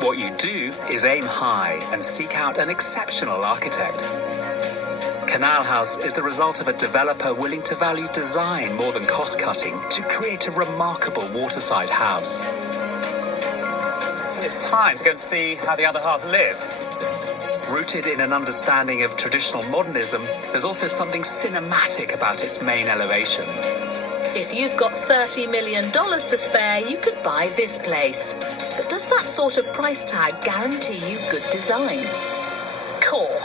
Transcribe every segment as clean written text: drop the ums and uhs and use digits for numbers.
What you do is aim high and seek out an exceptional architect. Canal House is the result of a developer willing to value design more than cost-cutting to create a remarkable waterside house. It's time to go and see how the other half live. Rooted in an understanding of traditional modernism, there's also something cinematic about its main elevation. If you've got $30 million to spare, you could buy this place. But does that sort of price tag guarantee you good design? Core.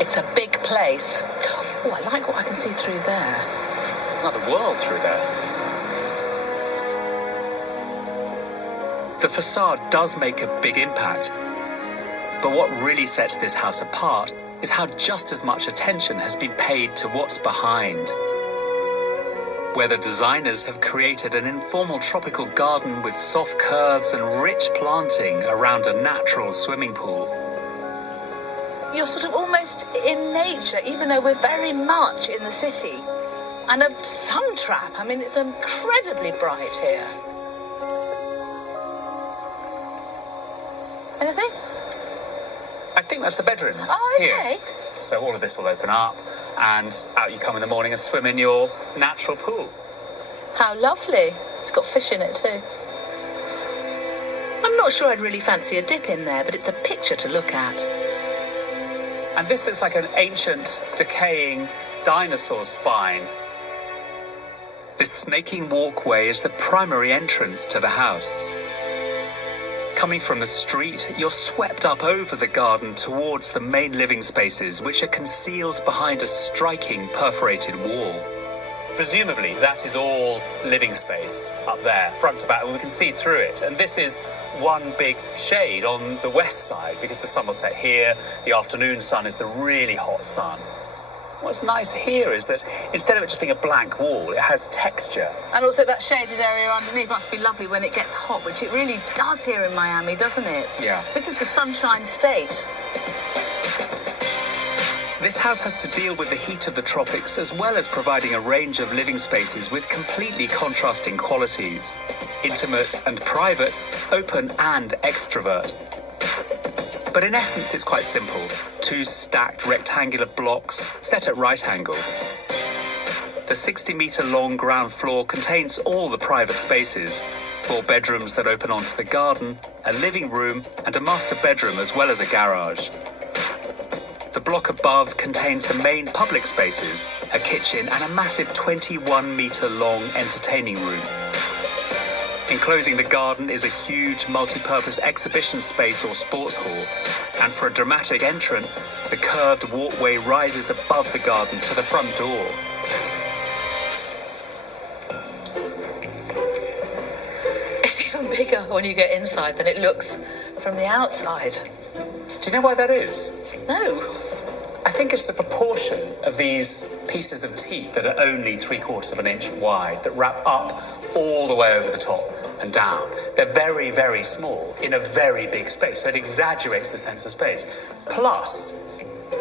It's a big place. Oh, I like what I can see through there. There's another world through there. The facade does make a big impact. But what really sets this house apart is how just as much attention has been paid to what's behind. Where the designers have created an informal tropical garden with soft curves and rich planting around a natural swimming pool. You're sort of almost in nature, even though we're very much in the city. And a sun trap. I mean, it's incredibly bright here. Anything? I think that's the bedrooms. Oh, okay. Here. So all of this will open up, and out you come in the morning and swim in your natural pool. How lovely. It's got fish in it too. I'm not sure I'd really fancy a dip in there, but it's a picture to look at. And this looks like an ancient, decaying dinosaur spine. This snaking walkway is the primary entrance to the house. Coming from the street, you're swept up over the garden towards the main living spaces, which are concealed behind a striking perforated wall. Presumably, that is all living space up there, front to back, and we can see through it. And this is one big shade on the west side, because the sun will set here. The afternoon sun is the really hot sun. What's nice here is that instead of it just being a blank wall, it has texture. And also that shaded area underneath must be lovely when it gets hot, which it really does here in Miami, doesn't it? Yeah. This is the Sunshine State. This house has to deal with the heat of the tropics, as well as providing a range of living spaces with completely contrasting qualities. Intimate and private, open and extrovert. But in essence, it's quite simple. 2 stacked rectangular blocks set at right angles. The 60-metre-long ground floor contains all the private spaces, 4 bedrooms that open onto the garden, a living room and a master bedroom as well as a garage. The block above contains the main public spaces, a kitchen and a massive 21-metre-long entertaining room. Enclosing the garden is a huge multi-purpose exhibition space or sports hall, and for a dramatic entrance, the curved walkway rises above the garden to the front door. It's even bigger when you get inside than it looks from the outside. Do you know why that is? No. I think it's the proportion of these pieces of teak that are only 3/4 of an inch wide that wrap up all the way over the top and down. They're very, very small in a very big space, so it exaggerates the sense of space. Plus,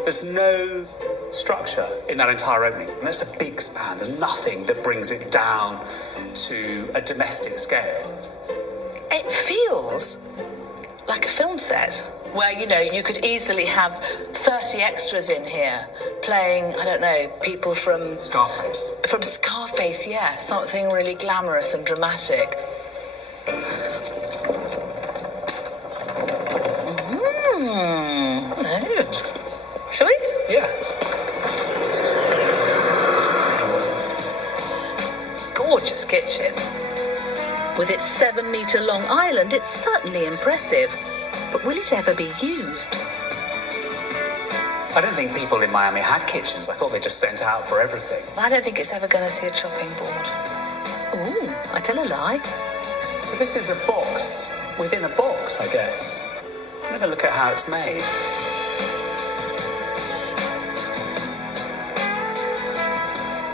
there's no structure in that entire opening. And that's a big span. There's nothing that brings it down to a domestic scale. It feels like a film set where, you know, you could easily have 30 extras in here playing, I don't know, people from... Scarface. From Scarface, yeah. Something really glamorous and dramatic. Good. Shall we? Yeah. Gorgeous kitchen. With its 7-metre-long island, it's certainly impressive. But will it ever be used? I don't think people in Miami had kitchens. I thought they just sent out for everything. I don't think it's ever going to see a chopping board. Ooh, I tell a lie. So this is a box within a box, I guess. I'm going to look at how it's made.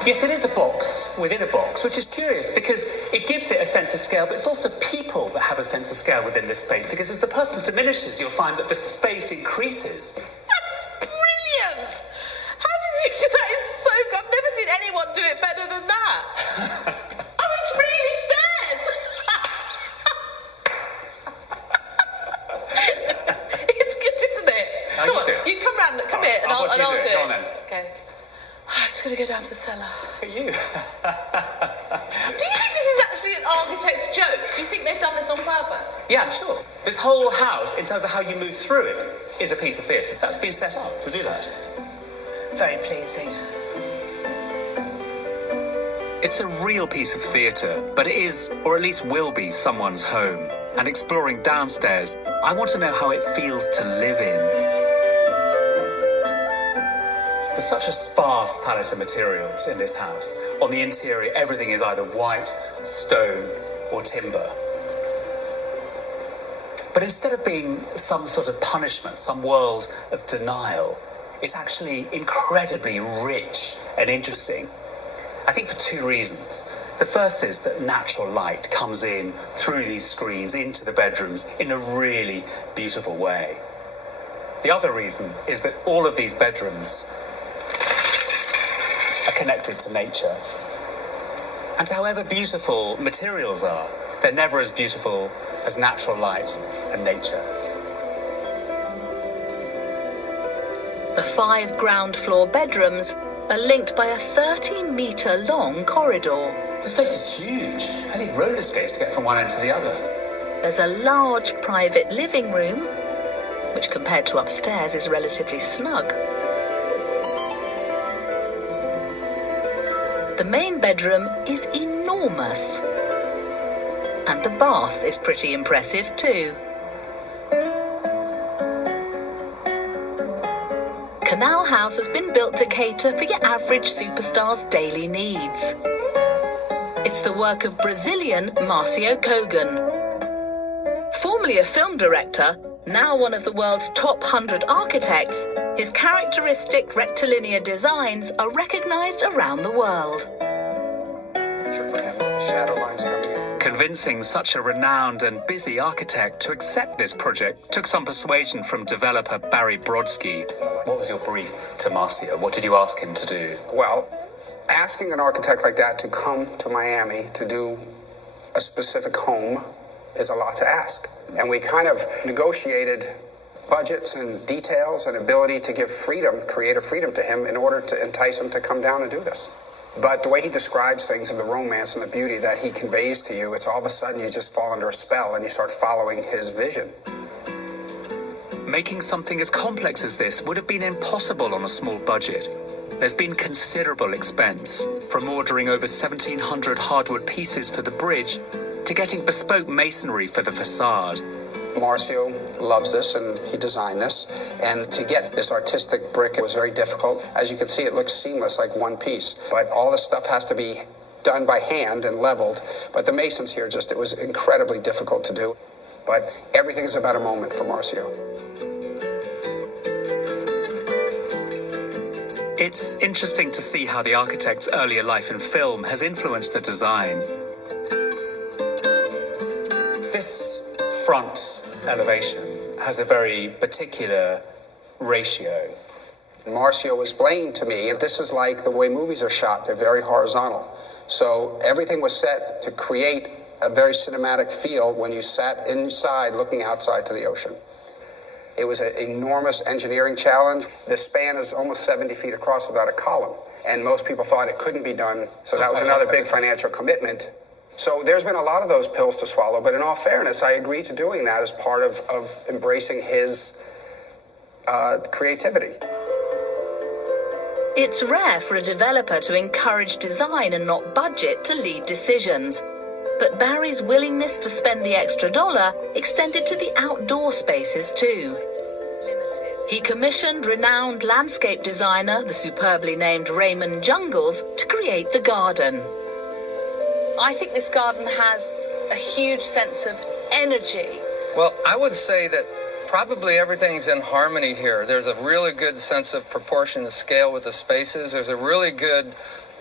Yes, it is a box within a box, which is curious because it gives it a sense of scale, but it's also people that have a sense of scale within this space, because as the person diminishes, you'll find that the space increases. That's brilliant! How did you do that? It's so good. I've never seen anyone do it better than that. Oh, it's really stairs! just going to go down to the cellar. Look at you. Do you think this is actually an architect's joke? Do you think they've done this on purpose? Yeah, I'm sure. This whole house, in terms of how you move through it, is a piece of theatre. That's been set up to do that. Very pleasing. It's a real piece of theatre, but it is, or at least will be, someone's home. And exploring downstairs, I want to know how it feels to live in. There's such a sparse palette of materials in this house. On the interior, everything is either white, stone, or timber. But instead of being some sort of punishment, some world of denial, it's actually incredibly rich and interesting. I think for two reasons. The first is that natural light comes in through these screens into the bedrooms in a really beautiful way. The other reason is that all of these bedrooms are connected to nature. And however beautiful materials are, they're never as beautiful as natural light and nature. The 5 ground floor bedrooms are linked by a 30-metre-long corridor. This place is huge. I need roller skates to get from one end to the other. There's a large private living room, which compared to upstairs is relatively snug. The main bedroom is enormous. And the bath is pretty impressive too. Canal House has been built to cater for your average superstar's daily needs. It's the work of Brazilian Marcio Kogan. Formerly a film director, now one of the world's top 100 architects, his characteristic rectilinear designs are recognized around the world. Convincing such a renowned and busy architect to accept this project took some persuasion from developer Barry Brodsky. What was your brief to Marcio? What did you ask him to do? Well, asking an architect like that to come to Miami to do a specific home is a lot to ask. And we kind of negotiated budgets and details and ability to give freedom, creative freedom to him in order to entice him to come down and do this. But the way he describes things and the romance and the beauty that he conveys to you, it's all of a sudden you just fall under a spell and you start following his vision. Making something as complex as this would have been impossible on a small budget. There's been considerable expense, from ordering over 1,700 hardwood pieces for the bridge to getting bespoke masonry for the facade. Marcio loves this and he designed this. And to get this artistic brick, it was very difficult. As you can see, it looks seamless like one piece. But all this stuff has to be done by hand and leveled. But the masons here it was incredibly difficult to do. But everything's about a moment for Marcio. It's interesting to see how the architect's earlier life in film has influenced the design. This front elevation has a very particular ratio. Marcio explained to me, and this is like the way movies are shot, they're very horizontal. So everything was set to create a very cinematic feel when you sat inside looking outside to the ocean. It was an enormous engineering challenge. The span is almost 70 feet across without a column. And most people thought it couldn't be done. So that was another big financial commitment. So there's been a lot of those pills to swallow. But in all fairness, I agreed to doing that as part of embracing his creativity. It's rare for a developer to encourage design and not budget to lead decisions. But Barry's willingness to spend the extra dollar extended to the outdoor spaces too. He commissioned renowned landscape designer, the superbly named Raymond Jungles, to create the garden. I think this garden has a huge sense of energy. Well, I would say that probably everything's in harmony here. There's a really good sense of proportion and scale with the spaces. There's a really good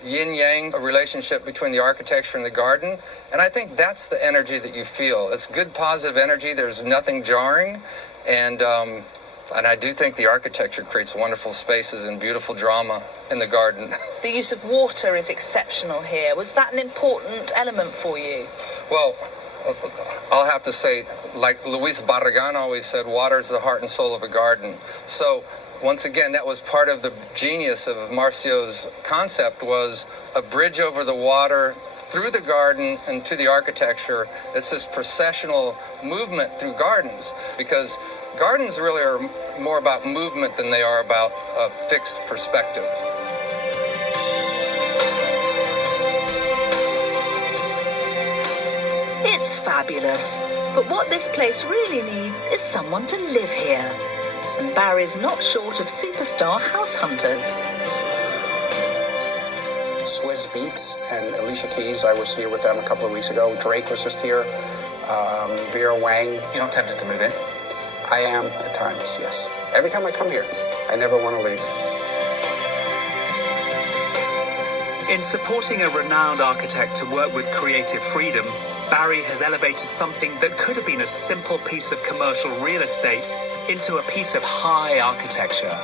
yin-yang relationship between the architecture and the garden. And I think that's the energy that you feel. It's good, positive energy. There's nothing jarring. And I do think the architecture creates wonderful spaces and beautiful drama in the garden. The use of water is exceptional here. Was that an important element for you? Well, I'll have to say, like Luis Barragan always said, water is the heart and soul of a garden. So Once again, that was part of the genius of Marcio's concept, was a bridge over the water through the garden and to the architecture. It's this processional movement through gardens, because gardens really are more about movement than they are about a fixed perspective. It's fabulous, but what this place really needs is someone to live here. And Barry's not short of superstar house hunters. Swizz Beatz and Alicia Keys, I was here with them a couple of weeks ago. Drake was just here. Vera Wang. You're not tempted to move in? I am at times, yes. Every time I come here, I never want to leave. In supporting a renowned architect to work with creative freedom, Barry has elevated something that could have been a simple piece of commercial real estate into a piece of high architecture.